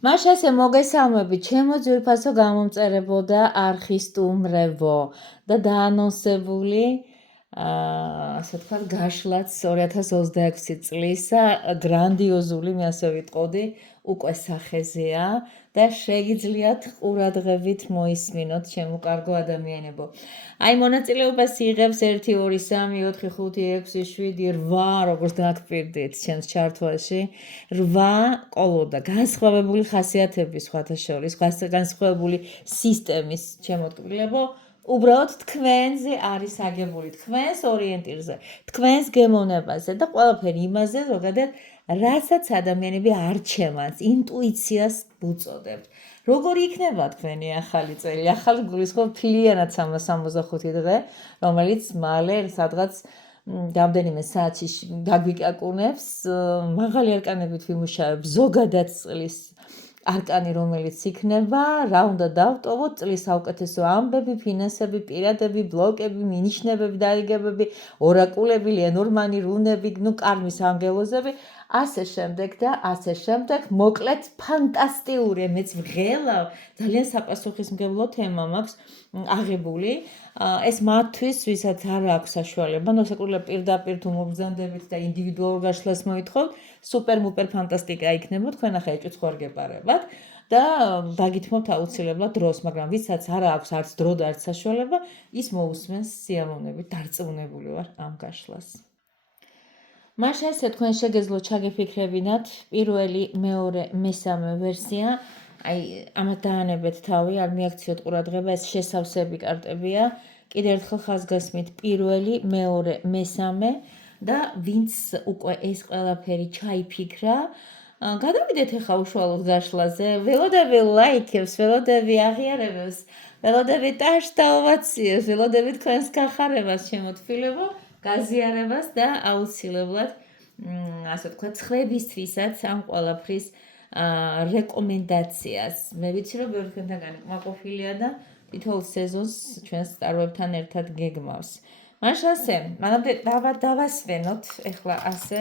მაშ ასე მოგესალმებით, ჩემო ძვირფასო გამომწერებო და არხისტუმრებო და დაანონსებული ასე ვთქვათ, გაშლაც 2026 წლის გრანდიოზული, მე ასე ვიტყოდი, უკვე სახეზეა და შეგიძლიათ ყურადღებით მოისმინოთ, ჩემო კარგო ადამიანებო. აი მონაწილეობას იღებს 1 2 3 4 5 6 7 8, როგორც დაგპირდით ჩემს ჩართვაში, 8 ყოლოდა განსხვავებული ხასიათების სხვათა შორის, განსხვავებული სისტემის ჩემოტკბილებო, უბრალოდ თქვენზე არის აგებული, თქვენს ორიენტირზე, თქვენს გემოვნებაზე და ყველაფერი იმაზე, ზოგადად, რასაც ადამიანები არჩევანს, ინტუიციას უწოდებთ. როგორი იქნება თქვენი ახალი წელი? ახალი გულისხმობ ფილიანად 365 დღე, რომელიც მალე სადღაც რამდენიმე საათში გაგვიკაკუნებს, მაღალი არკანებით ვიმუშავებ ზოგადად წლის არკანი, რომელიც იქნება, რა უნდა დავტოვოთ, წლის საუკეთესო ამბები, ფინანსები, პირადები, ბლოკები, მინიშნებები, დაიგებები, ორაკულები, ლენორმანი, რუნები, კარმის ანგელოზები, ასე შემდეგ და ასე შემდეგ. მოკლედ ფანტასტიკური, მეც ვღელავ, ძალიან საპასუხისმგებლო თემა მაქვს აღებული. ეს მათთვის, ვისაც არ აქვს საშუალება, ნოსაკურლებ პირდაპირ თუ მოგზანდებით და ინდივიდუალურ გაშლას მოითხოვთ, სუპერ-მუპერ ფანტასტიკა იქნება, თქვენ ახლა ეჭვიც ხوار გეპარებათ და დაგითმობთ აუცილებლად დროს, მაგრამ ვისაც არ აქვს არც დრო და არც საშუალება, ის მოусმენს სიამოვნებით, დარწმუნებული ვარ ამ გაშლას. მაშ ასე თქვენ შეგეძლოთ ჩაგეფიქრებინათ პირველი, მეორე, მესამე ვერსია, აი ამათ დაანებეთ თავი, არ მიაქციოთ ყურადღება, ეს შესავსები კარტებია. კიდევ ერთხელ ხაზგასმით პირველი, მეორე, მესამე და ვინც უკვე ეს ყველაფერი ჩაიფიქრა, გადავიდეთ ახლა უშუალოდ გაშლაზე, ველოდები ლაიქებს, ველოდები აღიარებებს, ველოდები ტაშ დაოვაციებს, ველოდები თქვენს გახარებას, ჩემო თბილებო, გაზიარებას და აუცილებლად ასე ვთქვათ, ცხლებისთვისაც ამ ყველაფრის რეკომენდაციას. მე ვიცი, რომ ბევრი თქვენთაგანი კმაყოფილია და თითოეულ სეზონს ჩვენს წარმოებთან ერთად გეგმავს. მაშ ასე, მანამდე დავასვენოთ ახლა ასე.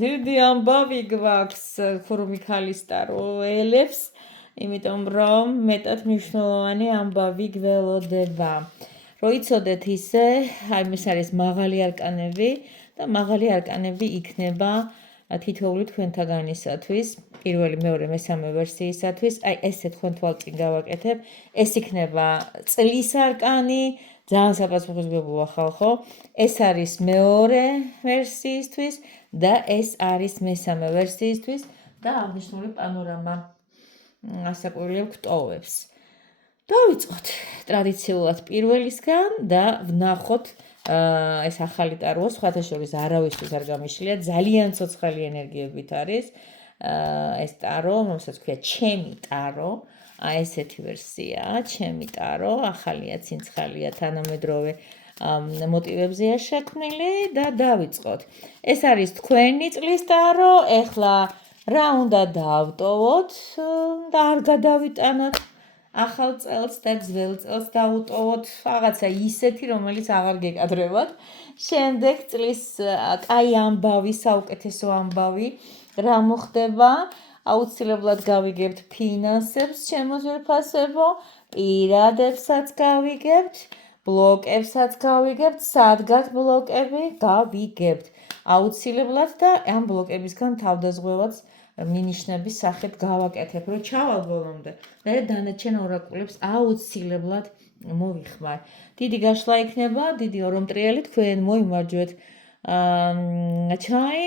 დიდი ამბავი გვაქვს ქრომიკალისტარო ელებს, იმიტომ რომ მეტად მნიშვნელოვანი ამბავი გველოდება. რო იცოდეთ ისე, აი ეს არის მაღალი არკანები და მაღალი არკანები იქნება თითოეული თქვენთაგანისათვის, პირველი, მეორე, მესამე ვერსიისათვის, აი ესე თქვენ თვალწინ გავაკეთებ, ეს იქნება წლის არკანი, ძალიან საპასუხისმგებლოა ხალხო, ეს არის მეორე ვერსიისთვის და ეს არის მესამე ვერსიისთვის და აღნიშნული პანორამა ასაკვირველ გვტოვებს. დავიწყოთ ტრადიციულად პირველისგან და ვნახოთ ეს ახალი ტარო, სხვათა შორის არავისთვის არ გამიშლია, ძალიან ცოცხალი ენერგიებით არის ეს ტარო, რომელსაც ქვია ჩემი ტარო, ესეთი ვერსიაა, ჩემი ტარო, ახალია, ცინცხალია, თანამედროვე მოტივებზეა შექმნილი და დავიწყოთ. ეს არის თქვენი წლის ტარო, ეხლა რა უნდა დავტოვოთ და არ გადავიტანოთ ახალ წელს და ძველ წელს დავუტოვოთ რაღაცა ისეთი, რომელიც აღარ გეკადრებათ. შემდეგ წლის კაი ამბავი, საუკეთესო ამბავი, რა მოხდება? აუცილებლად გავიგებთ ფინანსებს, ჩემო ძვირფასებო, პირადებსაც გავიგებთ, ბლოკებსაც გავიგებთ, სად გაქვთ ბლოკები, გავიგებთ. აუცილებლად და ამ ბლოკებისგან თავდაზღვევაც მინიშნების სახით გავაკეთებ, რომ ჩავალ ბოლომდე. მე დანარჩენ ორაკულებს აუცილებლად მოვიხმარ. დიდი გაშლა იქნება, დიდი ორომტრიალი თქვენ მოიმარჯვეთ ჩაი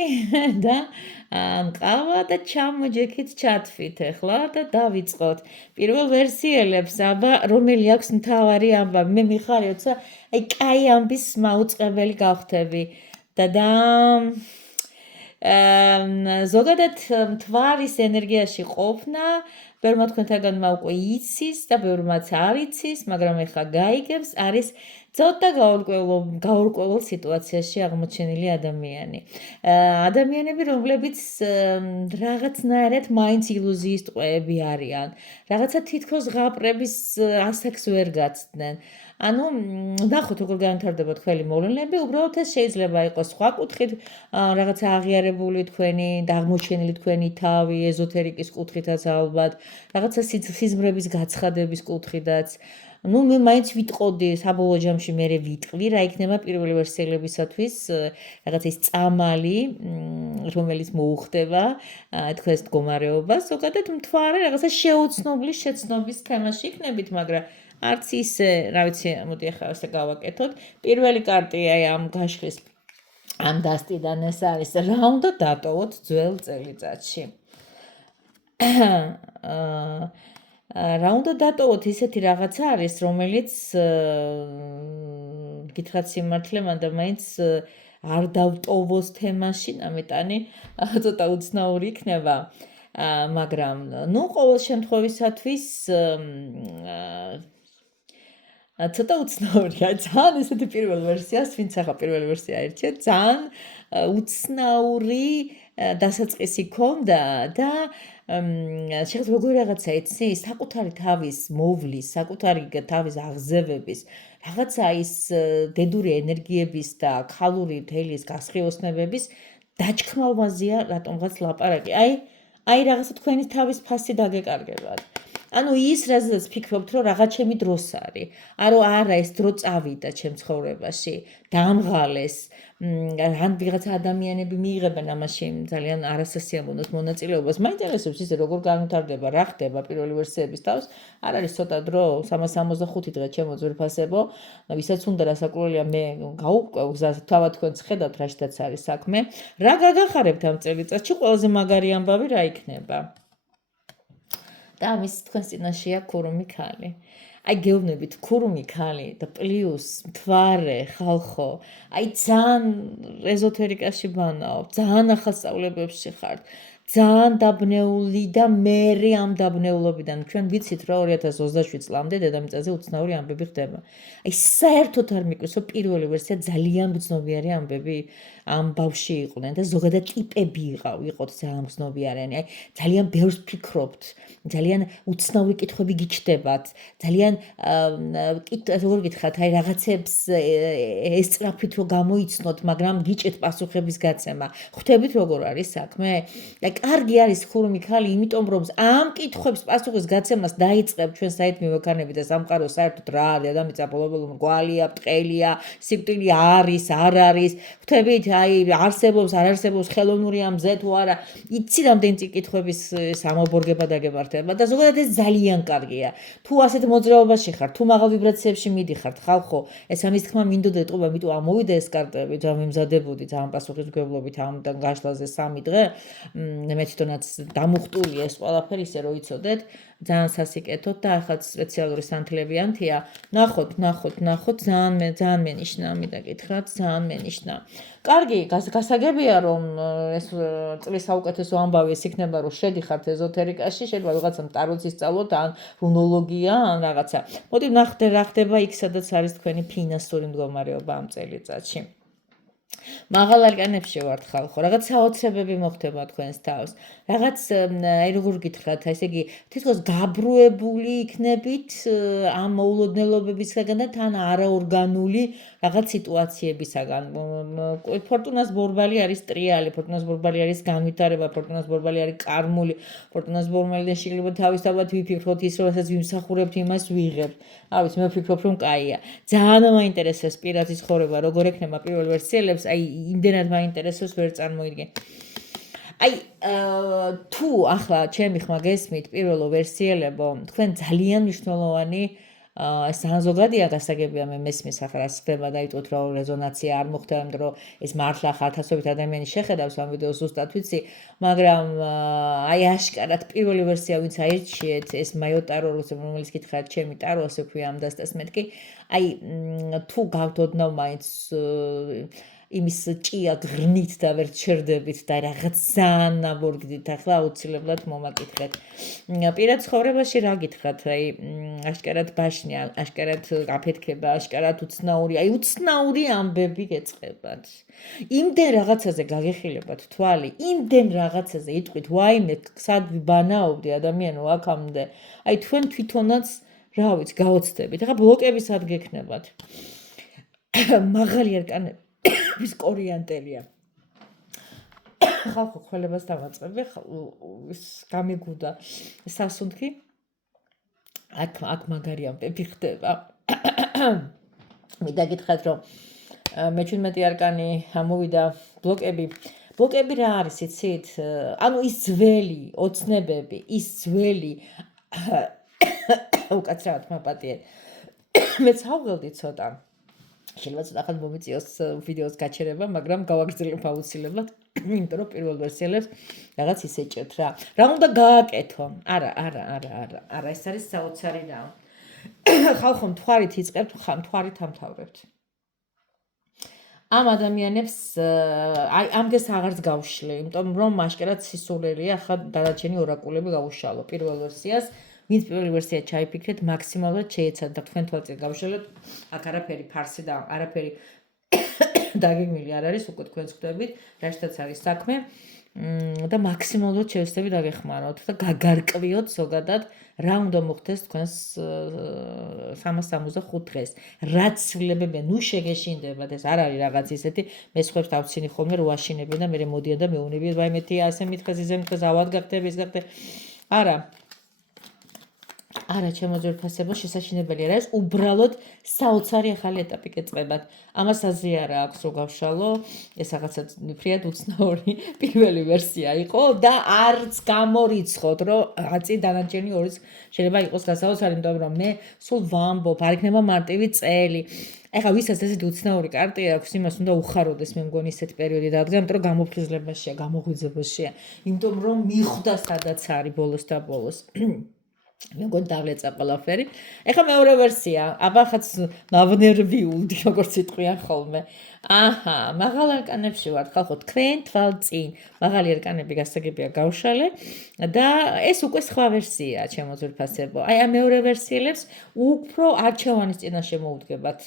და ყავა და ჩამოჯექით ჩათვით ახლა და დავიწყოთ. პირველ ვერსიელებს, აბა რომელი აქვს მთავარი ამბავი? მე მიხარი, როცა აი კაი ამბის მაუწყებელი გავხდები და ზოგადად მთვარის ენერგიაში ყოფნა, ბევრმა თქვენთაგანმა უკვე იცის და ბევრმაც არ იცის, მაგრამ ეხლა გაიგებს, არის ცოტა გაურკვეველ სიტუაციაში აღმოჩენილი ადამიანი. ადამიანები, რომლებიც რაღაცნაირად მაინც ილუზიის ტყვეები არიან, რაღაცა თითქოს ზღაპრების ასაკს ვერ გაცდნენ. ანუ ნახოთ როგორ განვითარდება თქვენი მოვლენები, უბრალოდ ეს შეიძლება იყოს სხვა კუთხით, რაღაცა აღიარებული თქვენი და აღმოჩენილი თქვენი თავი, ეზოთერიკის კუთხითაც ალბათ, რაღაცა სიზმრების გაცხადების კუთხითაც. ну მე მაინც ვიტყოდი საბოლოო ჯამში მე ვიტყვი რა იქნება პირველი ვერსიელებისათვის რაღაცა ის წამალი რომელიც მოუხდება თქვენს მდგომარეობას ზოგადად მთვარე რაღაცა შეუცნობლის შეცნობის თემაში იქნებით მაგრამ არც ისე რა ვიცი მოდი ახლა ასე გავაკეთოთ პირველი კარტი აი ამ გაშლის ამ დასტიდან ეს არის რა უნდა დატოვოთ ძველ წელიწადში რა უნდა დატოვოთ ისეთი რაღაცა არის რომელიც გითხრათ სიმართლე მანდა მაინც არ დავტოვოს თემაში ნამეტანი ცოტა უცნაური იქნება მაგრამ ну ყოველ შემთხვევისათვის ცოტა უცნაურია ძალიან ესეთი პირველი ვერსია ვინც ახლა პირველი ვერსია ერჩეთ ძალიან უცნაური დასაწყისი ქონდა და შეიძლება როგორ რაღაცა იცი საკუთარი თავის მოვლის საკუთარი თავის აღზევების რაღაცა ის დედური ენერგიების და ქალური თელის გასხიოსნებების დაჩქმალვაზია რატომღაც ლაპარაკი აი რაღაცა თქვენი თავის ფასი დაგეკარგებათ ანუ ის რაზეც ფიქრობთ რომ რაღაც ჩემი დროს არის არა ეს დრო წავიდა ჩემ ცხოვრებაში დამღალეს რან ვიღაცა ადამიანები მიიღებენ ამაში ძალიან არასასიამოვნოს მონაწილეობას მაინტერესებს ისე როგორ განვითარდება რა ხდება პირველი ვერსიების თავს არ არის ცოტა დრო 365 დღე ჩემო ძვირფასებო ვისაც უნდა რასაკვირველია მე გავუყვევ გზას თავად თქვენც ხედავთ რა შედაც არის საქმე რა გაგახარებთ ამ წელიწადში ყველაზე მაგარი ამბავი რა იქნება და ამის თქვენს წინაშეა ქურუმი ქალი. აი გეუბნებით ქურუმი ქალი და პლუს მთვარე ხალხო. აი ძალიან ეზოთერიკაში ბანაობ, ძალიან ახალსწავლებებში ხართ. ძალიან დაბნეული და მერე ამ დაბნეულობიდან ჩვენ ვიცით რა 2027 წლამდე დედამიწაზე უცნაური ამბები ხდება. აი საერთოდ არ მიკვირს რომ პირველი ვერსია ძალიან გრძნობიარი ამბები ამ ბავში იყვნენ და ზოგადად ტიპები იყოთ ძალიან გრძნობიარენი. აი ძალიან ბევრს ფიქრობთ, ძალიან უცნაური კითხვები გიჩნდებათ, ძალიან როგორ გითხრათ, აი რაღაცებს ესწრაფით რომ გამოიცნოთ, მაგრამ გიჭირთ პასუხების გაცემა. ხვდებით როგორ არის საქმე? აი კარგი არის ხურუმი ქალი, იმიტომ რომ ამ კითხვებს პასუხის გაცემას დაიწყებ ჩვენ საერთო მემოქანები და სამყარო საერთოდ რა არის, დედამიწა ბოლო-ბოლო გვალია, ბრტყელია, სიკვდილი არის, არ არის. ხვდებით აი არსებობს, არ არსებობს ხელოვნური ამ მზე თუ არა, იცი რამდენი კითხვების სამობორგება დაგემართება და ზოგადად ეს ძალიან კარგია. თუ ასეთ მოძრაობაში ხარ, თუ მაღალ ვიბრაციებში მიდიხართ, ხალხო, ეს ამის თქმა მინდოდა ეტყობა, ამიტომ ამოვიდა ეს კარტები, და მიმზადებოდით ამ პასუხისმგებლობით ამ გაშლაზე 3 დღე. მე თვითონაც დამუხტულია ეს ყველაფერი ისე რომ იცოდეთ ძალიან სასიკეთოდ და ახლა სპეციალური სანთლებიანთია ნახოთ ძალიან მენიშნა მინდა გითხრათ ძალიან მენიშნა კარგი გასაგებია რომ ეს წლის საუკეთესო ამბავი ეს იქნება რომ შედიხართ ეზოთერიკაში შეიძლება ვიღაცამ ტაროც ისწავლოთ ან რუნოლოგია ან რაღაცა მოდი ნახდე რა ხდება იქ სადაც არის თქვენი ფინანსური მდგომარეობა ამ წელიწადში მაღალ არკანებში ვართ ხალხო, რაღაც საოცრებები მოხდება თქვენს თავს. რაღაც აი როგორ გითხრათ, ესე იგი, თითქოს გაბრუებული იქნებით ამ მოულოდნელობებისგან და თან არაორგანული რაღაც სიტუაციებისაგან. ფორტუნას ბორბალი არის ტრიალი, ფორტუნას ბორბალი არის განვითარება, ფორტუნას ბორბალი არის კარმული, ფორტუნას ბორბალიდან შეიძლება თავისთავად ვიფიქროთ ის, რასაც ვიმსახურებთ, იმას ვიღებთ. ავიც მე ვფიქრობ, რომ კაია. ძალიან მაინტერესებს პირადის ცხოვრება, როგორ ექნება პირველ ვერსიელებს, აი იმდენად მაინტერესებს ვერ წარმოიდგენ. აი თუ ახლა ჩემი ხმა გესმით პირველო ვერსიელებო, თქვენ ძალიან მნიშვნელოვანი ეს ზოგადია გასაგებია მე მესმის ახლა რაც ხდება და იტყვით რომ რეზონანსია არ მოხდება, იმიტომ რომ ეს მართლა ხალხასობით ადამიანი შეხედავს ამ ვიდეოს ზუსტად ვიცი, მაგრამ აი აშკარად პირველი ვერსია ვინც აირჩიეთ ეს მაიოტარო რომელიც გითხრათ ჩემი ტარო ასე ქვია ამ დასტას მეთქი, აი თუ გავდოდნავ მაინც იმის ჭია ღრნით და ვერ ჩერდებით და რაღაც ძალიან ნაბორგდით ახლა აუცილებლად მომაკითხეთ. პირად ცხოვრებაში რა გითხრათ, აი აშკარად ბაშნია, აშკარად აფეთქება, აშკარად უცნაური, აი უცნაური ამბები გეწყებათ. იმდენ რაღაცაზე გაგეხილებათ თვალი, იმდენ რაღაცაზე იტყვით, ვაიმე, სად ვიბანაობდი ადამიანო აქამდე. აი თქვენ თვითონაც რა ვიცი, გაოცდებით. ახლა ბლოკების სად გექნებათ? მაღალი არკანების კორიანტელია. ხალხო ხველებას დავაწყები, ის გამიგუდა სასუნთქი. აქ მაგარი ამბები ხდება. მინდა გითხრათ, რომ მე-17 არკანი მოვიდა ბლოკები რა არის, იცით? ანუ ის ძველი ოცნებები, ის ძველი უკაცრავად მაპატიეთ. მეც ავღელდი ცოტა. შეიძლება ცოტა ხან მომიწიოს ვიდეოს გაჩერება, მაგრამ გავაგრძელებ აუცილებლად, იმიტომ რომ პირველ ვერსიალებს რაღაც ისეჭოთ რა. რა უნდა გააკეთო? არა, ეს არის საოცარი რამ. ხალხო მთვარით იწყებთ, მთვარით ამთავრებთ. ამ ადამიანებს აი ამგეს აღარც გავშლი, იმიტომ რომ მაშკერად სისულელია, ახლა დანარჩენი ორაკულები გავუშალო პირველ ვერსიას. ვინც პირველი ვერსია ჩაიფიქრეთ, მაქსიმალურად შეეცადეთ და თქვენ თვალწინ გავშალოთ. აქ არაფერი ფარსი და არაფერი დაგეგმილი არ არის, უკვე თქვენს ხვდებით, რაშთაც არის საქმე და მაქსიმალურად შევსწრებით დაგეხმაროთ და გაგარკვიოთ ზოგადად რა უნდა მოხდეს თქვენს 365 დღეს. რაც ცვლილებებია, ნუ შეგეშინდებათ, ეს არ არის რაღაც ისეთი, მე სხვებს დავცინი ხოლმე რო აშინებენ და მე მოდიან და მეუნებიან, ვაი მეთი ასე მითხეს, ისე მითხეს, ავად გახდები, ის გახდე. არა, ჩემო ძვირფასებო, შესაჩინებელი არა, ეს უბრალოდ საოცარი ახალი ეტაპი გეწყებათ. ამას აზრი არა აქვს, რომ გავშალო, ეს რაღაცა ფრიად უცნაური პირველი ვერსია იყო და არც გამორიცხოთ, რომ აწი დანარჩენი ორის შეიძლება იყოს გასაოცარი, იმიტომ რომ მე სულ ვამბობ, არ იქნება მარტივი წელი. ეხლა ვისაც ესეთი უცნაური კარტი აქვს, იმას უნდა უხაროდეს, მე მგონი ესეთი პერიოდი დადგა, იმიტომ რომ გამოფხიზლებაშია, გამოღვიძებაშია, იმიტომ რომ მიხვდა სადაც არის ბოლოს და ბოლოს. მე მგონი დავლეწა ყველაფერი. ეხლა მეორე ვერსია, აბა ხაც მავნერვიულდი, როგორც იტყვიან ხოლმე. აჰა, მაღალ არკანებში ვართ, ხალხო, თქვენ თვალწინ მაღალი არკანები გასაგებია გავშალე და ეს უკვე სხვა ვერსიაა, ჩემო ძვირფასებო. აი ამ მეორე ვერსიელებს უფრო არჩევანის წინაშე მოუდგებათ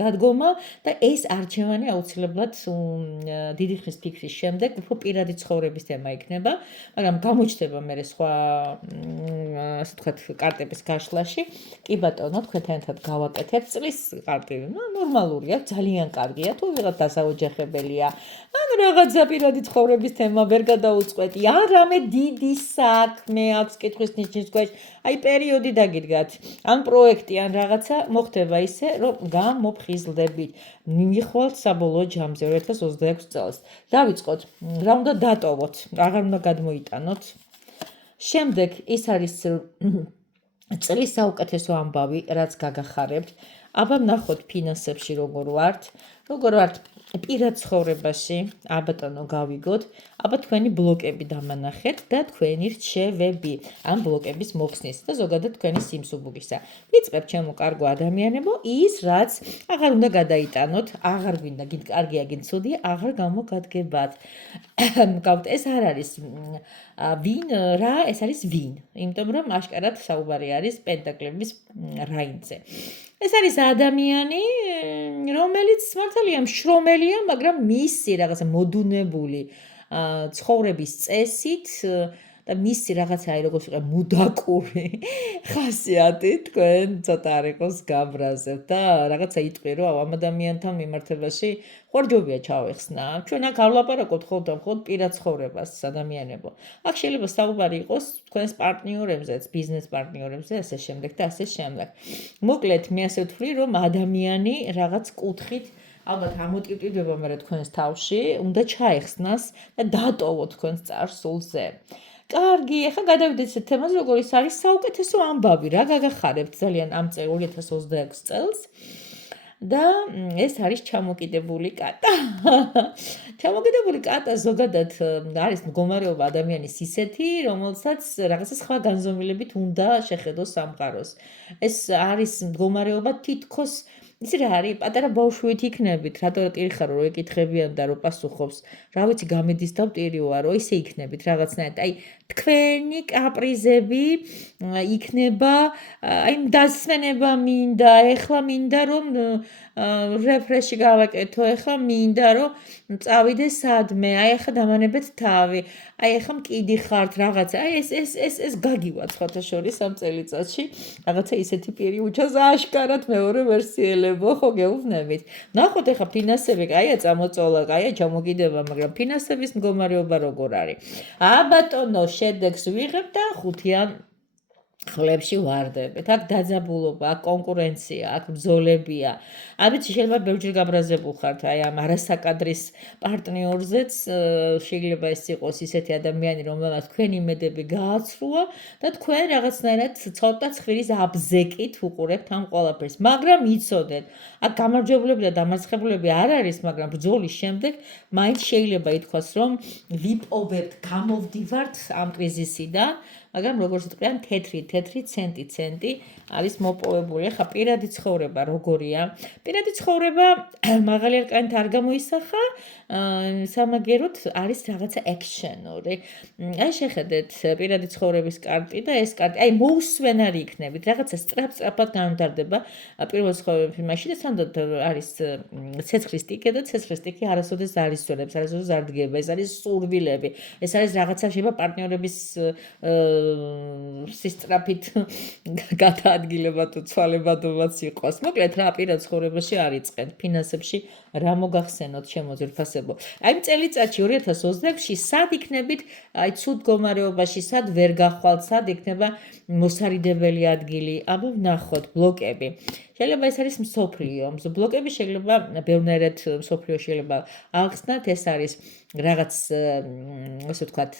დადგომა და ეს არჩევანი აუცილებლად დიდი ხნის ფიქრის შემდეგ უფრო პირადი ცხოვრების თემა იქნება, მაგრამ გამოჩნდება მე სხვა ასე ვთქვათ კარტების გაშლაში. კი ბატონო, თქვენთან ერთად გავაკეთებ წლის კარტი. ნორმალურია, ძალიან კარგია, თუ ვიღაც დასაოჯახებელია. ან რაღაცა პირადი ცხოვრების თემა ვერ გადაუწყვეტი. არამედ დიდი საქმე აქვს კითხვის ნიშნის ქვეშ. აი პერიოდი დაგიდგათ. ან პროექტი, ან რაღაცა მოხდება ისე, რომ გამოფხიზლდებით. მიხვალთ საბოლოო ჯამზე 2026 წელს. დავიწყოთ, რა უნდა დატოვოთ, აღარ უნდა გადმოიტანოთ. შემდეგ ის არის წლის საუკეთესო ამბავი, რაც გაგახარებთ. აბა ნახოთ ფინანსებში როგორ ვართ პირად ცხოვრებაში, აბატონო გავიგოთ, აბა თქვენი ბლოკები დამანახეთ და თქვენი რჩევები ამ ბლოკების მოხსნის და ზოგადად თქვენი სიმსუბუქისა. ვიწყებთ ჩემო კარგო ადამიანებო, ის რაც აღარ უნდა გადაიტანოთ, აღარ გვინდა, გინდ კარგია, გინდ ცუდია, აღარ გამოგადგებათ. ეს არ არის ვინ რა, ეს არის ვინ, იმიტომ რომ აშკარად საუბარი არის პენტაკლების რაინდზე. ეს არის ადამიანი, რომელიც მართალია მშრომელია, მაგრამ მისი რაღაცა მოდუნებული ცხოვრების წესით და მისი რაღაცა აი როგორც ვიყავ მუდაკური ხასიათი თქვენ ცოტა არ იყოს გაბრაზებთ და რაღაცა იტყვი რომ ამ ადამიანთან მიმართებაში ხორჯობია ჩავეხსნა. ჩვენ აქ არ ვლაპარაკობთ მხოლოდ პირად ცხოვრებას ადამიანებო. აქ შეიძლება საუბარი იყოს თქვენს პარტნიორებზეც, ბიზნეს პარტნიორებზე, ასე შემდეგ და ასე შემდეგ. მოკლედ მე ასე ვთვლი, რომ ადამიანი რაღაც კუთხით ალბათ ამოტივტივდება მე თქვენს თავში, უნდა ჩაეხსნას და დატოვოთ თქვენს წარსულზე. კარგი, ახლა გადავიდეთ ეს თემაზე, როგორიც არის საუკეთესო ამბავი, რა გაგახარებთ ძალიან ამ 2026 წელს. და ეს არის ჩამოკიდებული კატა. ჩამოკიდებული კატა ზოგადად არის მდგომარეობა ადამიანის ისეთი, რომელსაც რაღაცა სხვა განზომილებით უნდა შეხედოს სამყაროს. ეს არის მდგომარეობა თითქოს იცი რა არის, პატარა ბავშვით იქნებით, რატო ტირიხარ რომ ეკითხებიან და რომ პასუხობს. რა ვიცი, გამედის და მტირი ვარ, ისე იქნებით რაღაცნაირად. აი, თქვენი კაპრიზები იქნება, აი დასვენება მინდა, ეხლა მინდა რომ რეფრეში გავაკეთო, ეხლა მინდა რომ წავიდე სადმე, აი ეხლა დამანებეთ თავი, აი ეხლა მკიდი ხართ რაღაცა, აი ეს გაგივა სხვათა შორის ამ წელიწადში, რაღაცა ისეთი პირი უჩას აშკარად მეორე ვერსიელებო, ხო გეუბნებით. ნახოთ ეხლა ფინანსები, კაია წამოწოლა, კაია ჩამოგიდება, მაგრამ ფინანსების მდგომარეობა როგორ არის? ბატონო, შედეგს ვიღებ და ხუთიან ხლებში ვარდებით. აქ დაძაბულობა, აქ კონკურენცია, აქ ბრძოლებია. ვიცი, შეიძლება ბევრჯერ გაბრაზებულ ხართ აი ამ არასაკადრის პარტნიორზეც, შეიძლება ეს იყოს ისეთი ადამიანი, რომელმაც თქვენი იმედები გააცრუა და თქვენ რაღაცნაირად ცოტა ცხვირის აბზეკით უყურებთ ამ ყველაფერს. მაგრამ იცოდეთ, აქ გამარჯვებულები და დამარცხებულები არ არის, მაგრამ ბრძოლის შემდეგ მაინც შეიძლება ითქვას, რომ ვიპოვებთ, გამოვდივართ ამ კრიზისიდან. მაგრამ როგორც ვიტყვიან, თეთრი ცენტი არის მოპოვებული. ახლა პირადი ცხოვრება როგორია? პირადი ცხოვრება მაღალი არკანით არ გამოისახა, სამაგეროდ არის რაღაცა ექშენური. აი შეხედეთ პირადი ცხოვრების კარტი და ეს კარტი, აი მოусვენარი იქნებით, რაღაცა სწრაფად განვითარდება პირველ ცხოვრების იმაში და სანდოდ არის ცეცხლის ტიკე და ცეცხლის ტიკი არასოდეს არ ისვენებს, არასოდეს არ დგება. ეს არის სურვილები. ეს არის რაღაცა შეიძლება პარტნიორების სისწრაფით გადაადგილება თუ ცვალებადობაც იყოს. მოკლედ რა პირად ცხოვრებაში არ იწყეთ, ფინანსებში რა მოგახსენოთ ჩემო ძვირფასებო. აი იმ წელიწადში 2026-ში სად იქნებით, აი ცუდ მდგომარეობაში, სად ვერ გახვალთ, სად იქნება მოსარიდებელი ადგილი? აბა ვნახოთ ბლოკები. შეიძლება ეს არის მსოფლიო. ბლოკები შეიძლება ბევრნაირად მსოფლიო შეიძლება ახსნათ, ეს არის რაღაც ასე ვთქვათ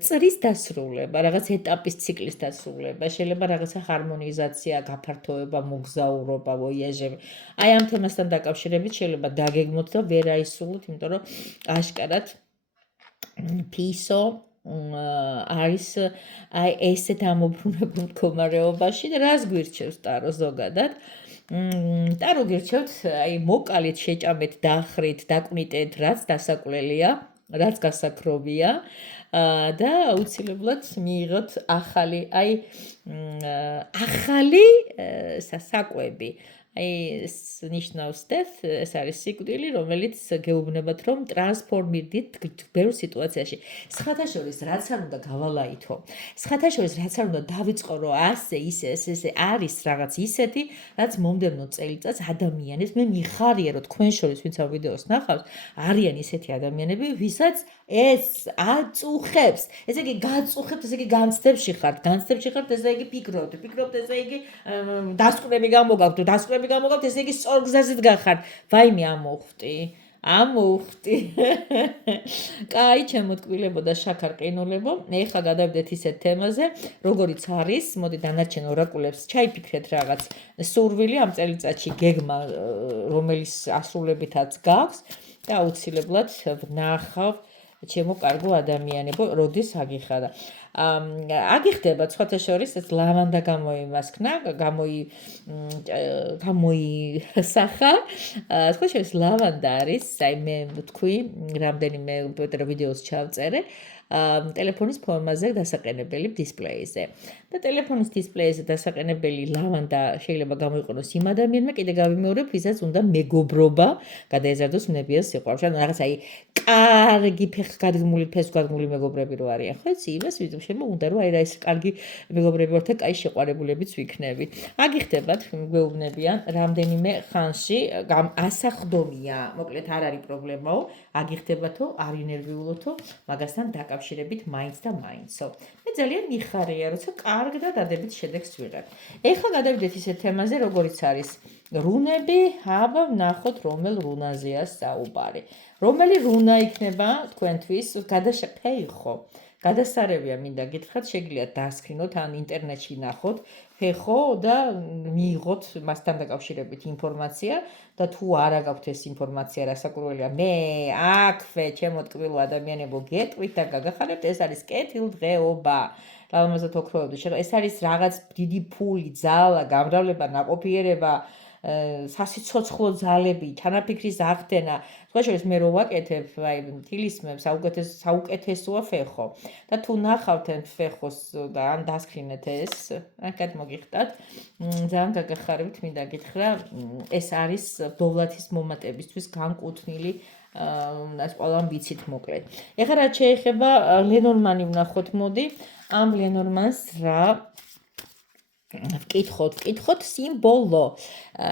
წრის დასრულება, რაღაც ეტაპის ციკლის დასრულება, შეიძლება რაღაცა ჰარმონიზაცია, გაფართოება, მოგზაურობა, ვოიაჟები. აი ამ თემასთან დაკავშირებით შეიძლება დაგეგმოთ და ვერ აისრულოთ, იმიტომ რომ აშკარად ფისო არის აი ესეთ ამობრუნებულ მდგომარეობაში და რას გვირჩევს ტარო ზოგადად? ტარო გირჩევთ, აი მოკალით, შეჭამეთ, დახრით, დაკვნიტეთ, რაც დასაკვლელია, რაც გასაქრობია და აუცილებლად მიიღოთ ახალი საკვები. აი ნიშნავს death, ეს არის სიკვდილი, რომელიც გეუბნებათ, რომ ტრანსფორმირდით ბევრ სიტუაციაში. სხვათა შორის რაც არ უნდა გავალაითო, სხვათა შორის რაც არ უნდა დავიწყო, რომ ასე ისე არის რაღაც ისეთი, რაც მომდევნო წელიწადს ადამიანებს მე მიხარია, რომ თქვენ შორის ვინც ამ ვიდეოს ნახავს, არიან ისეთი ადამიანები, ვისაც ეს აწუხებს. ესე იგი გაწუხებთ, ესე იგი განცდებში ხართ, ესე იგი ფიქრობთ, ესე იგი დასკვნები გამოგაქვთ, ესე იგი სწორ გზაზე დგახართ. ვაიმე ამოვხტი. კაი, ჩემო ტკბილებო და შაქარ ყინულებო, ეხლა გადავიდეთ ისეთ თემაზე, როგორიც არის, მოდი დანარჩენ ორაკულებს ჩაიფიქრეთ რაღაც სურვილი ამ წელიწადში გეგმა, რომელიც ასრულებითაც გაქვს და აუცილებლად ვნახავ ჩემო კარგო ადამიანებო, როდის აგიხარა. აგიხდება სხვათა შორის ეს ლავანდა გამოიმასქნა, გამოისახა. სხვათა შორის ლავანდა არის, აი მე ვთქვი, რამდენიმე ვიდეოს ჩავწერე. ტელეფონის ფორმაზე დასაყენებელი დისპლეიზე. და ტელეფონის დისპლეიზე დასაყენებელი ლავანდა შეიძლება გამოიყენოს იმ ადამიანმა, კიდე გავიმეორებ, ვისაც უნდა მეგობრობა გადაეზარდოს ნებიას სიყვარულში. ანუ რაღაც აი კარგი ფესვგადგმული მეგობრები რო არიან, ხო იცი, იმას შეიძლება უნდა რომ აი რა ეს კარგი მეგობრები ვართ და კაი შეყვარებულებიც ვიქნებით. აგიხდებათ, გვეუბნებიან, რამდენიმე ხანში ასახდომია, მოკლედ არ არის პრობლემაო, აგიხდებათო, არ ინერვიულოთო, მაგასთან დაკავშირებით მაინც და მაინცო. მე ძალიან მიხარია, როცა კარგ და დადებით შედეგს ვიღებ. ეხლა გადავიდეთ ისეთ თემაზე, როგორიც არის რუნები, აბა ვნახოთ რომელ რუნაზეა საუბარი. რომელი რუნა იქნება თქვენთვის ფეიხო. გადასარევია მინდა გითხრათ, შეგიძლიათ დაასკრინოთ ან ინტერნეტში ნახოთ ფეხო და მიიღოთ მასთან დაკავშირებით ინფორმაცია და თუ არა გაქვთ ეს ინფორმაცია რასაკურველია, მე აქვე ჩემო ტკბილო ადამიანებო გეტყვით და გაგახარებთ, ეს არის კეთილდღეობა. ლამაზად ოქროებდი. ეს არის რაღაც დიდი ფული, ძალა, გამრავლება, ნაყოფიერება, სასიცოცხლო ძალები, ჩანაფიქრის აღდგენა, სხვა შორის მე რო ვაკეთებ, აი თილისმებს საუკეთესოა ფეხო. და თუ ნახავთ ამ ფეხოს და ან დასკრინეთ ეს, აკად მოგიხდათ, ძალიან გაგახარებით, მინდა გითხრა, ეს არის დოვლათის მომატებისთვის განკუთვნილი ეს ყველამ ვიცით მოკლედ. ეხლა რაც შეეხება ლენორმანი ვნახოთ, მოდი, ამ ლენორმანს რა ვკითხოთ სიმბოლო.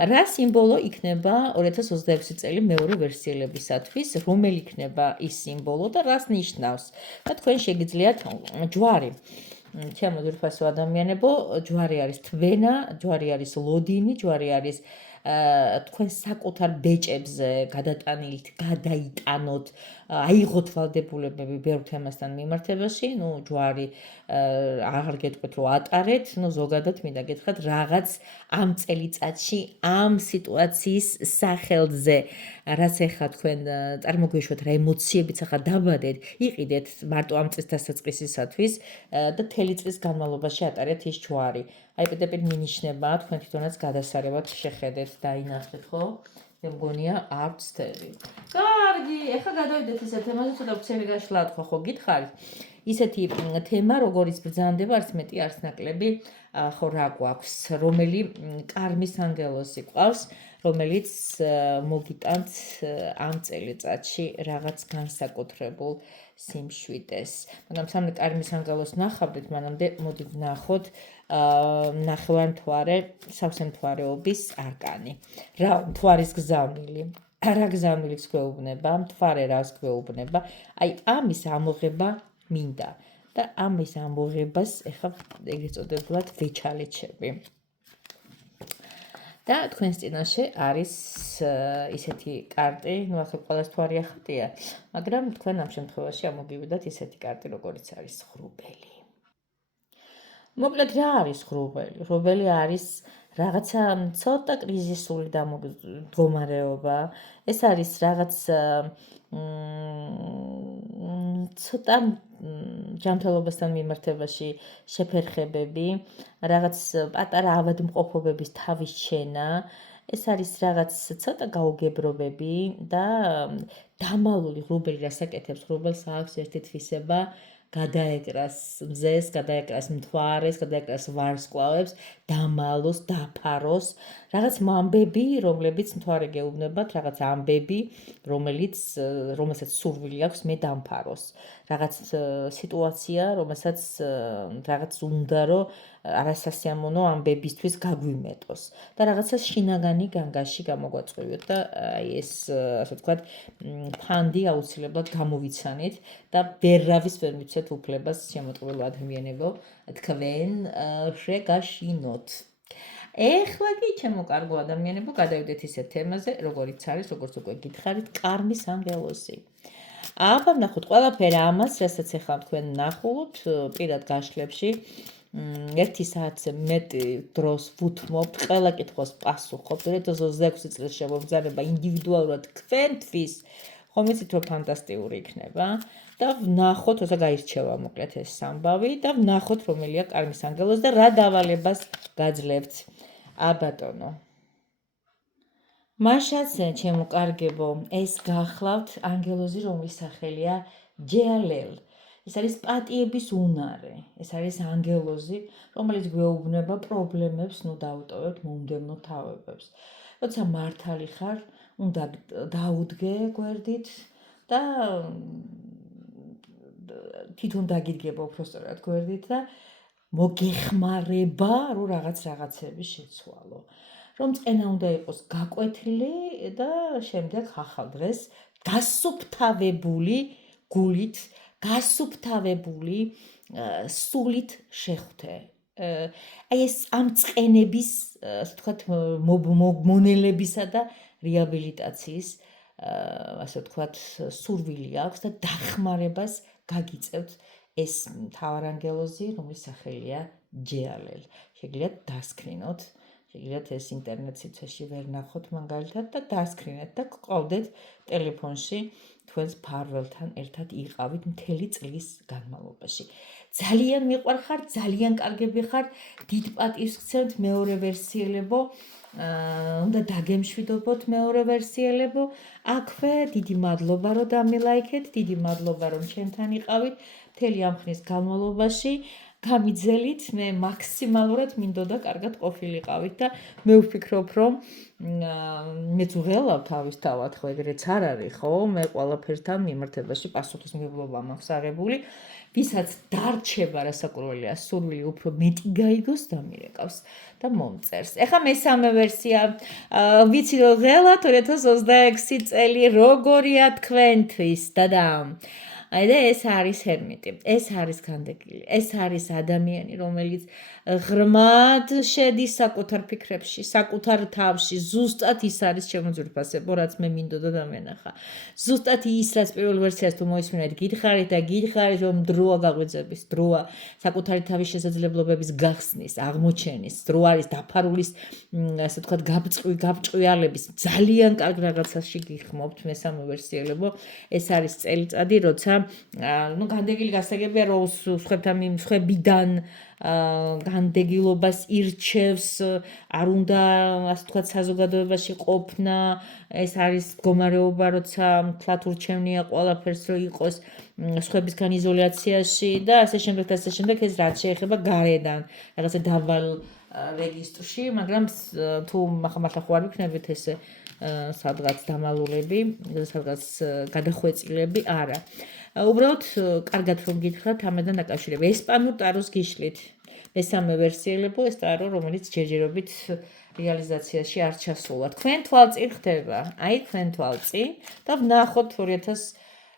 რა სიმბოლო იქნება 2026 წელი მეორე ვერსიელებისათვის, რომელი იქნება ის სიმბოლო და რას ნიშნავს? და თქვენ შეგიძლიათ ჯვარი. ჩემო ძვირფასო ადამიანებო, ჯვარი არის თვენა, ჯვარი არის ლოდინი, ჯვარი არის თქვენ საკუთარ ბეჭებზე გადატანილით, გადაიტანოთ, აიღოთ ვალდებულებები ბევრ თემასთან მიმართებაში, ჯვარი აღარ გეტყვით რომ ატარეთ, ზოგადად მინდა გითხრათ რაღაც ამ წელიწადში ამ სიტუაციის სახელზე, რაც ეხლა თქვენ წარმოგვიშვათ რა ემოციებიც ახლა დაბადეთ, იყიდეთ მარტო ამ წლის დასაწყისისათვის და მთელი წლის განმავლობაში ატარეთ ის ჯვარი. აი პირდაპირ მინიშნება, თქვენ თვითონაც გადასარევად შეხედეთ და ინახეთ, ხო? მე მგონია არ ვცდები. კარგი, ეხლა გადავიდეთ ისეთ თემაზე, ცოტა ვცელი გაშლათ, ხო გითხარით? ისეთი თემა, როგორიც ბრძანდება, არც მეტი, არც ნაკლები, ხო რა გვაქვს, რომელი კარმის ანგელოზი გვყავს, რომელიც მოგიტანთ ამ წელიწადში რაღაც განსაკუთრებულ სიმშვიდეს. მაგრამ სამდე კარმის ანგელოზს ნახავდით, მანამდე მოდი ვნახოთ ნახევარმთვარე, სავსე მთვარეობის არკანი. რა მთვარის გზავნილი? რა გზავნილიც გვეუბნება, მთვარე რას გვეუბნება? აი ამის ამოღება მინდა და ამის ამოღებას ეხლა ეგრეთ წოდებული ვეჩალეჩები. და თქვენს წინაშე არის ისეთი კარტი, ახლა ყველას თვარი ახატია, მაგრამ თქვენ ამ შემთხვევაში ამოგივიდათ ისეთი კარტი, როგორიც არის ღრუბელი. მოკლედ რა არის ღრუბელი? ღრუბელი არის რაღაცა ცოტა კრიზისული მდგომარეობა. ეს არის რაღაც ცოტა ჯანმრთელობასთან მიმართებაში შეფერხებები, რაღაც პატარა ავადმყოფობების თავის შენა, ეს არის რაღაც ცოტა გაუგებრობები და დამალული ღრუბელი რას აკეთებს? ღრუბელს აქვს ერთი თვისება, გადაეკრას მზეს, გადაეკრას მთვარეს, გადაეკრას ვარსკვლავებს, დამალოს, დაფაროს, რაღაც ამბები, რომლებიც მთვარე გეუბნებათ, რაღაც ამბები, რომელსაც სურვილი აქვს მე დამფაროს. რაღაც სიტუაცია, რომელსაც რაღაც უნდა რომ არასასიამოვნო ამბებისთვის გაგვიმეტოს და რაღაცა შინაგანი განგაში გამოგვაწყვიოთ და აი ეს ასე ვთქვათ ფანდი აუცილებლად გამოვიცანით და ვერავის ვერ მიცეთ უფლებას შემოწყვილო ადამიანებო თქვენ შეგაშინოთ. ეხლა კი ჩემო კარგო ადამიანებო გადავიდეთ ისეთ თემაზე, როგორიც არის, როგორც უკვე გითხარით, კარმის ანგელოზი. აბა ვნახოთ ყველაფერი ამას, რასაც ახლა თქვენ ნახულობთ პირად გაშლებში. 1 საათზე მეტი დროს ვუთმობთ, ყველა კითხვას პასუხობთ, 2026 წლის შემოგზანება ინდივიდუალურად თქვენთვის, ხომ იცით რომ ფანტასტიკური იქნება და ვნახოთ, როცა გაირჩევა მოკლედ ეს ამბავი და ვნახოთ რომელია კარმის ანგელოზი და რა დავალებას გაძლევთ. აბატონო. მაშაძე, ჩემო კარგებო, ეს გახლავთ ანგელოზი, რომლის სახელია ჯეალელ. ეს არის პატიების უნარი, ეს არის ანგელოზი, რომელიც გვეუბნება პრობლემებს, დავუტოვებთ მომდევნო თავებებს. როცა მართალი ხარ, უნდა დაუდგე გვერდით და თვითონ დაგიდგება უბრალოდ გვერდით და მოგეხმარება, რომ რაღაცები შეცვალო. რომ წენა უნდა იყოს გაკვეთილი და შემდეგ ახალ დღეს გასუფთავებული გულით, გასუფთავებული სულით შეხვდე. აი ეს ამ წყენების, ასე ვთქვათ, მონელებისა და რეაბილიტაციის, ასე ვთქვათ, სურვილი აქვს და დახმარებას გაგიწევთ ეს მთავარანგელოზი, რომლის სახელია ჯეალელ. შეგიძლიათ დასკრინოთ, შეგიძლიათ ეს ინტერნეტ სივრცეში ვერ ნახოთ მაგალითად და დასკრინეთ და გყავდეთ ტელეფონში თქვენს ფარველთან ერთად იყავით მთელი წლის განმავლობაში. ძალიან მიყვარხარ, ძალიან კარგები ხარ, დიდ პატივს გცემთ მეორე ვერსიელებო. უნდა დაგემშვიდობოთ მეორე ვერსიელებო. აქვე დიდი მადლობა რომ დამილაიქეთ, დიდი მადლობა რომ ჩემთან იყავით მთელი ამ ხნის განმავლობაში. გამიძელით, მე მაქსიმალურად მინდოდა კარგად ყოფილიყავით და მე ვფიქრობ, რომ მე ძღელავ თავისთავად, ხო ეგრეც არ არის, ხო? მე ყველაფერთან მიმართებაში პასუხისმგებლობა მაქვს აღებული. ვისაც დარჩება რასაკვირველია სურვილი უფრო მეტი გაიგოს და მირეკავს და მომწერს. ეხლა მესამე ვერსია, ვიცი რომ ღელა 2026 წელი როგორია თქვენთვის და აი და ეს არის ჰერმიტი, ეს არის განდეგილი, ეს არის ადამიანი, რომელიც ღრმად შედის საკუთარ ფიქრებში, საკუთარ თავში, ზუსტად ის არის ჩემო ძვირფასებო, რაც მე მინდოდა და მენახა. ზუსტად ის, რაც პირველ ვერსიას თუ მოისმინეთ, გითხარით, რომ დროა გაღვიძების, დროა საკუთარი თავის შესაძლებლობების გახსნის, აღმოჩენის, დრო არის დაფარულის, ასე ვთქვათ, გაბჭყვიალების, ძალიან კარგ რაღაცაში გიხმობთ მესამე ვერსიელებო. ეს არის წელიწადი, როცა განდეგილი გასაგებია, რომ სხვებიდან განდეგილობას ირჩევს, არ უნდა, ასე ვთქვათ, საზოგადოებაში ყოფნა, ეს არის მდგომარეობა, როცა თლათ ურჩევნია ყველაფერს, რომ იყოს სხვებისგან იზოლაციაში და ასე შემდეგ, ეს რაც შეეხება გარედან, რაღაცა დაბალ რეგისტრში, მაგრამ თუ მართლა ხო არ ვიქნებით ესე სადღაც დამალულები, სადღაც გადახვეწილები, არა. უბრალოდ კარგად რომ გითხრათ ამედან დაკავშირებით. ესპანურ ტაროს გიშლით. მესამე ვერსიელებო, ეს ტარო, რომელიც ჯერჯერობით რეალიზაციაში არ ჩასულა. თქვენ თვალწინ ხდება. აი თქვენ თვალწინ და ვნახოთ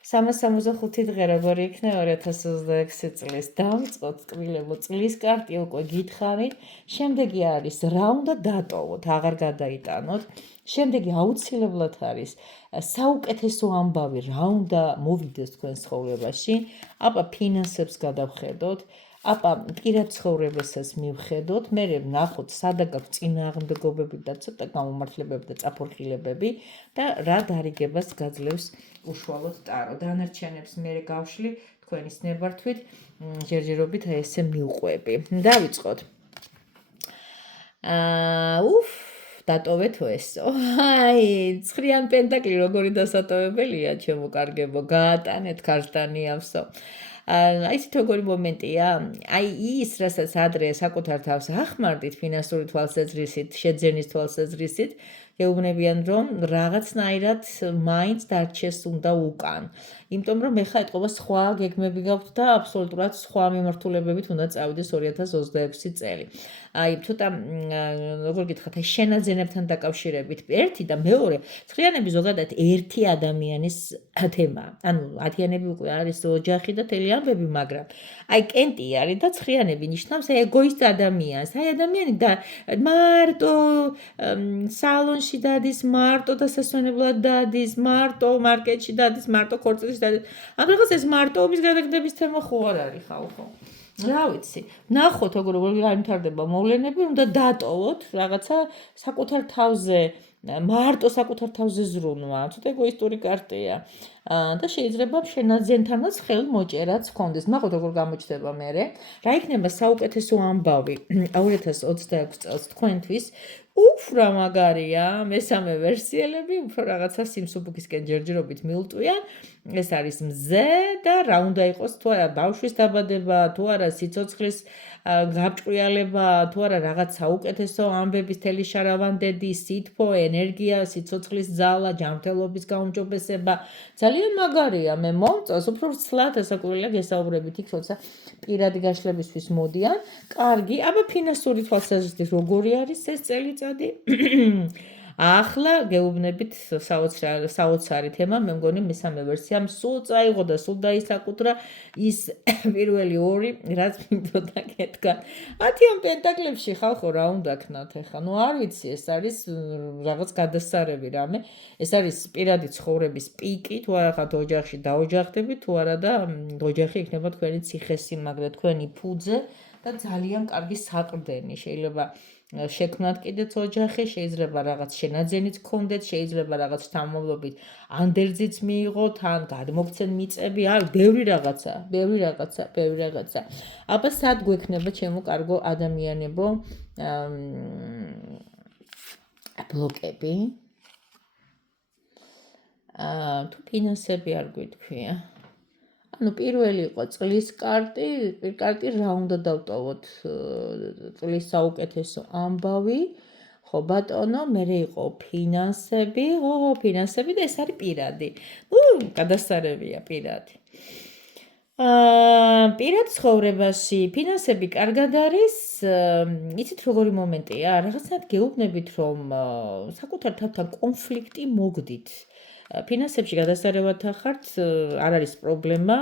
2365 დღე როგორი იქნება 2026 წლის. დავიწყოთ ტკბილებო წლის კარტი უკვე გითხარით. შემდეგი არის რა უნდა დატოვოთ, აღარ გადაიტანოთ. შემდეგი აუცილებლად არის საუკეთესო ამბავი, რა უნდა მოვიდეს თქვენ ცხოვრებაში. აბა ფინანსებს გადავხედოთ. აბა პირად ცხოვრებასაც მივხედოთ, მე ვნახოთ სადა გაქვს წინააღმდეგობები და ცოტა გამომართლებები და წაფორხილებები და რა დარიგებას გაძლევს უშუალოდ ტარო. დანარჩენებს მე გავშლი თქვენის ნებართვით, ჯერჯერობით აი ესე მივყვები. დავიწყოთ. დატოვეთო ესო. აი, ცხრიან პენტაკლი როგორი დასატოვებელია, ჩემო კარგებო, გაატანეთ ქარშტანიავსო. აი ისეთ როგორი მომენტია, აი ის, რასაც ადრე საკუთარ თავს ახმარდით ფინანსური თვალსაზრისით, შეძენის თვალსაზრისით, გეუბნებიან, რომ რაღაცნაირად მაინც დარჩეს უნდა უკან. იმიტომ რომ ეხლა ეთყობა სხვა გეგმები გაქვთ და აბსოლუტურად სხვა მიმართულებებით უნდა წავიდეს 2026 წელი. აი ცოტა როგორ გითხრათ, აი შენაძენებთან დაკავშირებით ერთი და მეორე, ცხრიანები ზოგადად ერთი ადამიანის თემაა. ანუ ათიანები უკვე არის ოჯახი და თელი ამბები, მაგრამ აი კენტი არის და ცხრიანები ნიშნავს ეგოისტ ადამიანს. აი ადამიანი და მარტო სალონში დადის, მარტო დასასვენებლად დადის, მარტო მარკეტში დადის, მარტო ქორწილში დადის. ამ რაღაც ეს მარტოობის გადაგდების თემა ხო არ არის ხალხო. რა ვიცი, ნახოთ როგორ განვითარდება მოვლენები, უნდა დატოვოთ რაღაცა საკუთარ თავზე, მარტო საკუთარ თავზე ზრუნვა, ცოტა ეგოისტური კარტია. და შეიძლება შენაძენთანაც ხელმოჭერაც გქონდეს. ნახოთ როგორ გამოჩნდება მერე. რა იქნება საუკეთესო ამბავი 2026 წელს თქვენთვის? უფრო მაგარია, მესამე ვერსიელები, უფრო რაღაცა სიმსუბუქისკენ ჯერჯერობით მილტვიან. ეს არის მზე და რა უნდა იყოს, თუ არა ბავშვის დაბადება, თუ არა სიცოცხლის გაბჭყვიალება, თუ არა რაღაც საუკეთესო ამბების თელი შარავანდედი, სითბო, ენერგია, სიცოცხლის ძალა, ჯანმრთელობის გაუმჯობესება. ძალიან მაგარია, მე მომწონს, უფრო ცლად ასაკურელია გესაუბრებით იქ, როცა პირადი გაშლებისთვის მოდიან. კარგი, აბა ფინანსური თვალსაზრისით როგორი არის ეს წელიწადი? ახლა გეუბნებით საოცარი თემა, მე მგონი მესამე ვერსიამ სულ წაიღო და სულ დაისაკუთრა ის პირველი ორი, რაც მინდოდა გეთქვა. 10-იან პენტაკლებში ხალხო რა უნდა ქნათ ახლა? ნუ არ ვიცი, ეს არის რაღაც გადასარევი რამე. ეს არის პირადი ცხოვრების პიკი, თუ არა ხართ ოჯახში დაოჯახდებით, თუ არა და ოჯახი იქნება თქვენი ციხესიმაგრე, თქვენი ფუძე და ძალიან კარგი საყრდენი. შეიძლება შექმნათ კიდეც ოჯახი, შეიძლება რაღაც შენაძენიც გქონდეთ, შეიძლება რაღაც შთამომავლობით ანდერძიც მიიღოთ, ან გადმოგცენ მიწები, ბევრი რაღაცა, ბევრი რაღაცა, ბევრი რაღაცა. აბა სად გვექნება ჩემო კარგო ადამიანებო ბლოკები? თუ ფინანსები არ გვითქვია. ანუ პირველი იყო წლის კარტი რა უნდა დავტოვოთ წლის საუკეთესო ამბავი, ხო ბატონო, მერე იყო ფინანსები, ფინანსები და ეს არის პირადი. გადასარევია პირადი. პირად ცხოვრებაში ფინანსები კარგად არის, იცით როგორი მომენტია, რაღაცნაირად გეუბნებით, რომ საკუთარ თავთან კონფლიქტი მოგდით. ფინანსებში გადასარევათა ხართ, არ არის პრობლემა,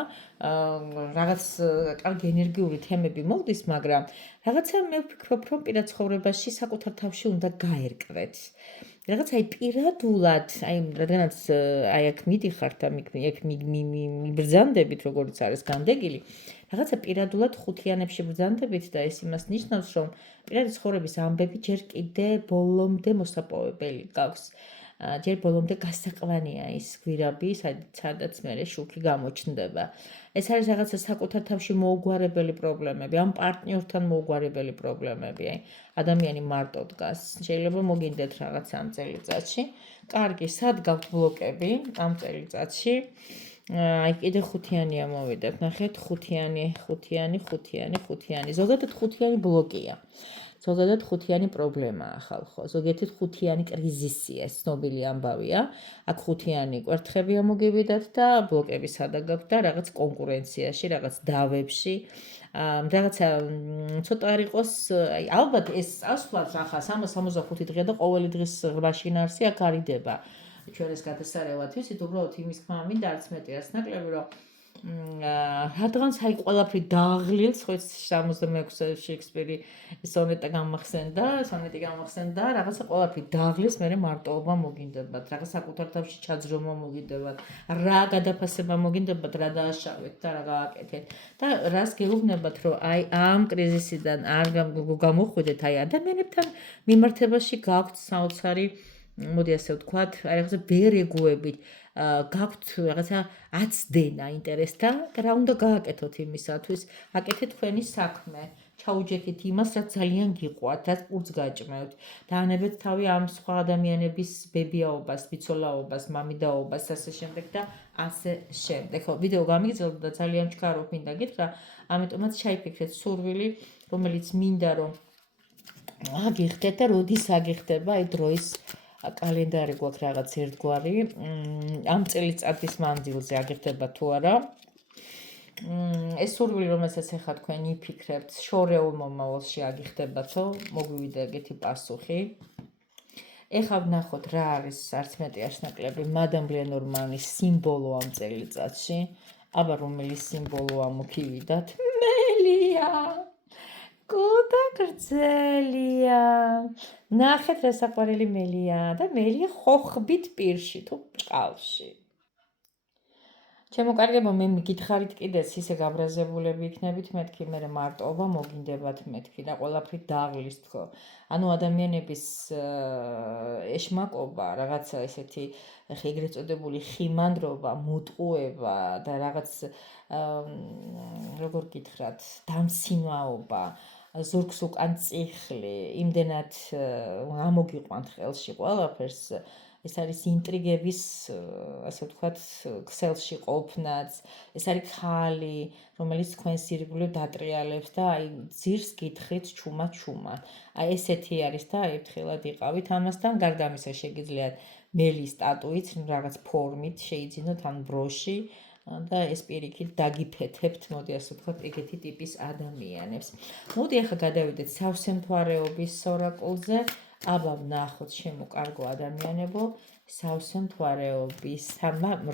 რაღაც კარგი ენერგიული თემები მოგდის, მაგრამ რაღაცა მე ვფიქრობ, რომ პირად ცხოვრებაში საკუთარ თავში უნდა გაერკვეთ. რაღაც პირადულად, რადგანაც აქ მიდიხართ, აქ მიბრძანდებით, როგორც არის განდეგილი, რაღაცა პირადულად ხუთიანებში ბრძანდებით და ეს იმას ნიშნავს, რომ პირადი ცხოვრების ამბები ჯერ კიდე ბოლომდე მოსაპოვებელი გავს. ჯერ ბოლომდე გასაყვანია ის გვირაბი, სადაც მე შუქი გამოჩნდება. ეს არის რაღაცა საკუთარ თავში მოუგვარებელი პრობლემები, ამ პარტნიორთან მოუგვარებელი პრობლემები, ადამიანი მარტო დგას. შეიძლება მოგინდეთ რაღაცა ამ წელიწადში. კარგი, სად გაქვთ ბლოკები ამ წელიწადში? კიდე ხუთიანია მოვიდეთ, ნახეთ, ხუთიანი. ზოგადად ხუთიანი ბლოკია. ზოგადად ხუთიანი პრობლემაა ხალხო, ზოგადად ხუთიანი კრიზისია, ცნობილი ამბავია. აქ ხუთიანი კვერთხებია მოგივიდათ და ბლოკები სადა გაქვთ და რაღაც კონკურენციაში, რაღაც დავებში, რაღაცა ცოტა არ იყოს, ალბათ ეს წასვლაც ახლა 365 დღე და ყოველი დღის ღრმაშინარსი აქ არიდება. ჩვენ ეს გადასარევად ვიცით, უბრალოდ იმის თქმა მინდა არც მეტი არც ნაკლები, რომ რადგანაც ყველაფერი დააღლილს, ხო 66 შექსპირი სონეტი გამახსენდა, რაღაცა ყველაფერი დააღლილს, მე მარტოობა მოგინდებათ, რაღაც საკუთარ თავში ჩაძრომა მოგინდებათ, რა გადაფასება მოგინდებათ, რა დააშავეთ და რა გააკეთეთ და რას გეუბნებათ, რომ ამ კრიზისიდან არ გამოხვიდეთ, ადამიანებთან მიმართებაში გაქვთ საოცარი, მოდი ასე ვთქვათ, რაღაცა ბერეგუებით გაქვთ რაღაცა აცდენა ინტერესთან და რა უნდა გააკეთოთ იმისათვის, აკეთეთ თქვენი საქმე, ჩაუჯექით იმას, რაც ძალიან გიყვართ, რაც პურს გაჭმევთ, დაანებეთ თავი ამ სხვა ადამიანების ბებიაობას, ბიცოლაობას, მამიდაობას, ასე შემდეგ და ასე შემდეგ. ხო, ვიდეო გამიგრძელდა და ძალიან მჩქარო მინდა გითხრა, ამიტომაც ჩაიფიქრეთ სურვილი, რომელიც მინდა რომ აგიხდეთ და როდის აგიხდება, დროის კალენდარი გვაქვს რაღაც ერთგვარი, ამ წელიწადის მანძილზე აგიხდება თუ არა. ეს სურვილი, რომელსაც ახლა თქვენ იფიქრებთ, შორეულ მომავალში აგიხდებათო, მოგვივიდა ეგეთი პასუხი. ეხლა ვნახოთ რა არის არც მეტი არც ნაკლები მადამ ლენორმანის სიმბოლო ამ წელიწადში. აბა რომელი სიმბოლოა მოგივიდათ? მელია! კუდა გრძელია. ნახეთ რა საყვარელი მელია და მელია ხოხბით პირში თუ ბჭყალში. ჩემო კარგებო, მე მიგითხარით კიდეც ისე გაბრაზებულები იქნებით მეთქი, მე მარტოობა მოგინდებათ მეთქი და ყველაფერი დააღლის თქო. ანუ ადამიანების ეშმაკობა, რაღაცა ესეთი ეგრეთ წოდებული ხიმანდრობა, მოტყუება და რაღაც როგორ გითხრათ, დამცინვაობა, ზურგს უკან წიხლი, იმდენად ამოგიყვანთ ხელში ყველაფერს. ეს არის ინტრიგების, ასე ვთქვათ, ქსელში ყოფნაც, ეს არის ხალი, რომელიც თქვენს ირგვლივ დატრიალებს და ძირს გითხრით ჩუმა. ესეთი არის და ერთხელად იყავით ამასთან, გარდა ამისა შეგიძლიათ მელის სტატუით, რაღაც ფორმით შეიძინოთ ან ბროში და ეს პირიქით დაგიფეთებთ, მოდი ასე ვთქვათ, ეგეთი ტიპის ადამიანებს. მოდი ახლა გადავიდეთ სავსე მთვარეობის ორაკულზე. აბა ვნახოთ ჩემო კარგო ადამიანებო, სავსე მთვარეობის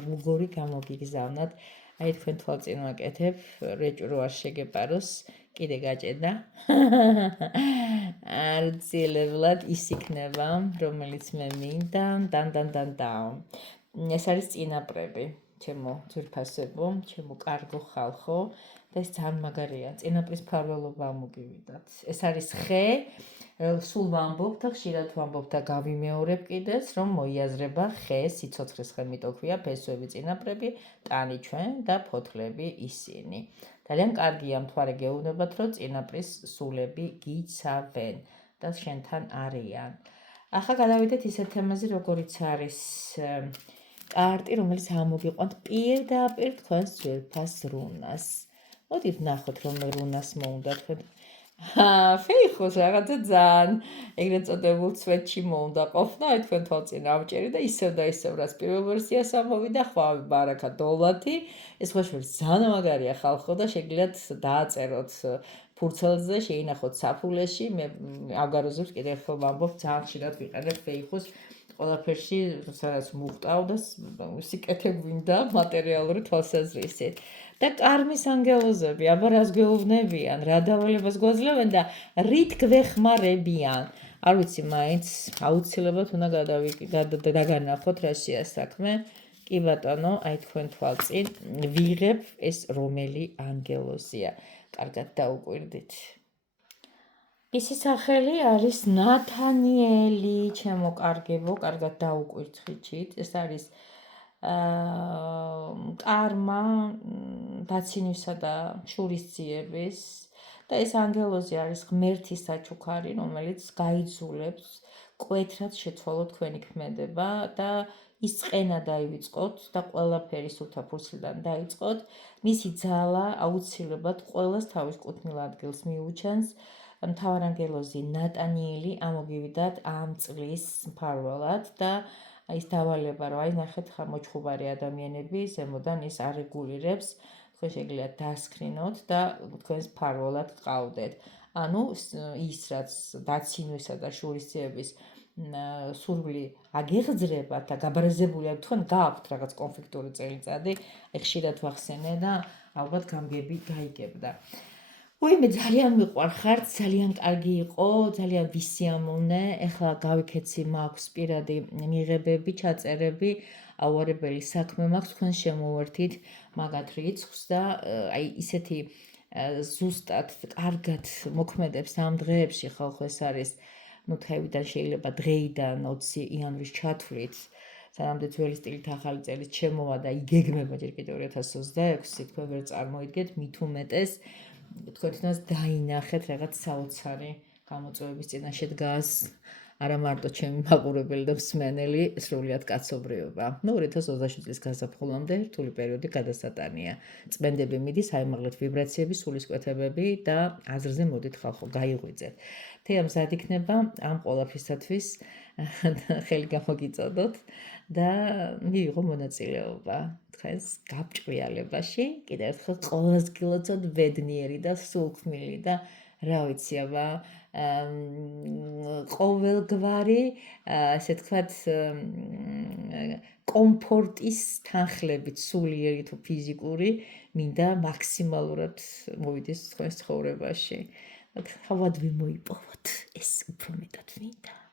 როგორი გამოგიგზავნათ. თქვენ თვალწინ ვაკეთებ, რეჭრო არ შეგეპაროს, კიდე გაჭედა. არცილებლად ის იქნება, რომელიც მე მინდა, ეს არის წინაპრები, ჩემო ძვირფასებო, ჩემო კარგო ხალხო და ეს ძალიან მაგარია, წინაპრის მფარველობა მოგივიდათ. ეს არის ხე, სულ ვამბობ და ხშირად ვამბობ და გავიმეორებ კიდეც, რომ მოიაზრება ხე, სიცოცხლის ხე მითო ქვია, ფესვები, წინაპრები, ტანი ჩვენ და ფოთლები ისინი. ძალიან კარგია მთვარე გეუბნებათ, რომ წინაპრის სულები გიცავენ და შენთან არიან. ახლა გადავიდეთ ისეთ თემაზე, როგორიც არის კარტი, რომელიც ამოგიყვანთ პირდაპირ თქვენს ძვირფას რუნას. მოდით ვნახოთ, რომ რუნას მოუნდა თქვენ. ფეიხოს რაღაცა ძალიან ეგრეთ წოდებულ ცვეთში მოუნდა ყოფნა, აი თქვენ თვალწინ ავჭერი და ისევ რაც პირველ ვერსიას ამოვიდა, ხვავი ბარაკა დოლათი, ეს ხოშვერს ძალიან მაგარია ხალხო და შეგიძლიათ დააწეროთ ფურცელზე, შეინახოთ საფულეში, მე ავგაროზებს კიდევ ხო ვამბობ, ძალიან ხშირად ვიყენებ ფეიხოს ყველაფერში, სადაც მუხტავ და სიკეთე გვინდა მატერიალური თვალსაზრისით. და კარმის ანგელოზები, აბა რას გეუბნებიან, რა დავალებას გვაძლევენ და რით გვეხმარებიან. არ ვიცი, მაინც აუცილებლად უნდა დაგანახოთ რაშია საქმე. კი ბატონო, აი თქვენ თვალწინ ვიღებ ეს რომელი ანგელოზია. კარგად დაუკვირდით. ისი სახელი არის ნათანიელი, ჩემო კარგებო, კარგად დაუკვირთ ხიჩით. ეს არის კარმა, დაცინვისა და შურისძიების და ეს ანგელოზი არის ღმერთის საჩუქარი, რომელიც გაიძულებს კვეთრად შეცვალოთ თქვენი ქმედება და ის წყენა დაივიწყოთ და ყველაფერი სულთა ფურცლიდან დაიწყოთ. მისი ძალა აუცილებლად ყველას თავის კუთვნილ ადგილს მიუჩენს. მთავარანგელოზი ნატანიელი ამოგივიდათ ამ წლის მფარველად და ის დავალება, რომ აი ნახეთ ხა მოჩხუბარი ადამიანები ზემოდან ის არეგულირებს, თქვენ შეგიძლიათ დასკრინოთ და თქვენს მფარველად გყავდეთ. ანუ ის რაც დაცინვისა და შურისძიების სურვილი აგեղძრებათ და გაბრაზებული არ თქვენ გააქვთ რაღაც კონფლიქტური წელიწადი, ხშირად ვახსენე და ალბათ გამგები გაიგებდა. მე ძალიან მიყვარხართ, ძალიან კარგი იყო, ძალიან ვისიამოვნე, ეხლა გავიქეცი მაქვს პირადი მიღებები, ჩაწერები, აუარებელი საქმე მაქვს, თქვენ შემოვერთით მაგათ რიცხვს და აი ისეთი ზუსტად კარგად მოქმედებს ამ დღეებში ხალხო ეს არის, დღევიდან შეიძლება დღეიდან 20 იანვრის ჩათვლით, სანამდე ძველი სტილით ახალი წელიც შემოვა და იგეგმება ჯერ კიდევ 2026, თქვენ ვერ წარმოიდგეთ, მით უმეტეს თქვენთანაც დაინახეთ რაღაც საოცარი გამოწვევების წინაშე დგას არა მარტო ჩემი მაყურებელი და მსმენელი, სრულიად კაცობრიობა. 2027 წლის გაზაფხულამდე რთული პერიოდი გადასატანია. წმენდები მიდის, აიმაღლეთ ვიბრაციები, სულისკვეთებები და აზრზე მოდით ხალხო, გაიღვიძეთ. თეა მზად იქნება ამ ყველაფრისათვის ხელი გამოგიწოდოთ და მიიღო მონაწილეობა თქვენს გაბჭყრიალებაში. კიდევ ერთხელ ყოველს გილოცოთ ბედნიერი და სულქმილი და რა ვიცი, აბა ყოველგვარი, ასე თქვათ, კომფორტის თანხლებით, სულიერი თუ ფიზიკური, მინდა მაქსიმალურად მოვიდეს თქვენს ცხოვრებაში. თავად ვიმოიპოვოთ, ეს უფრო მეტად მინდა.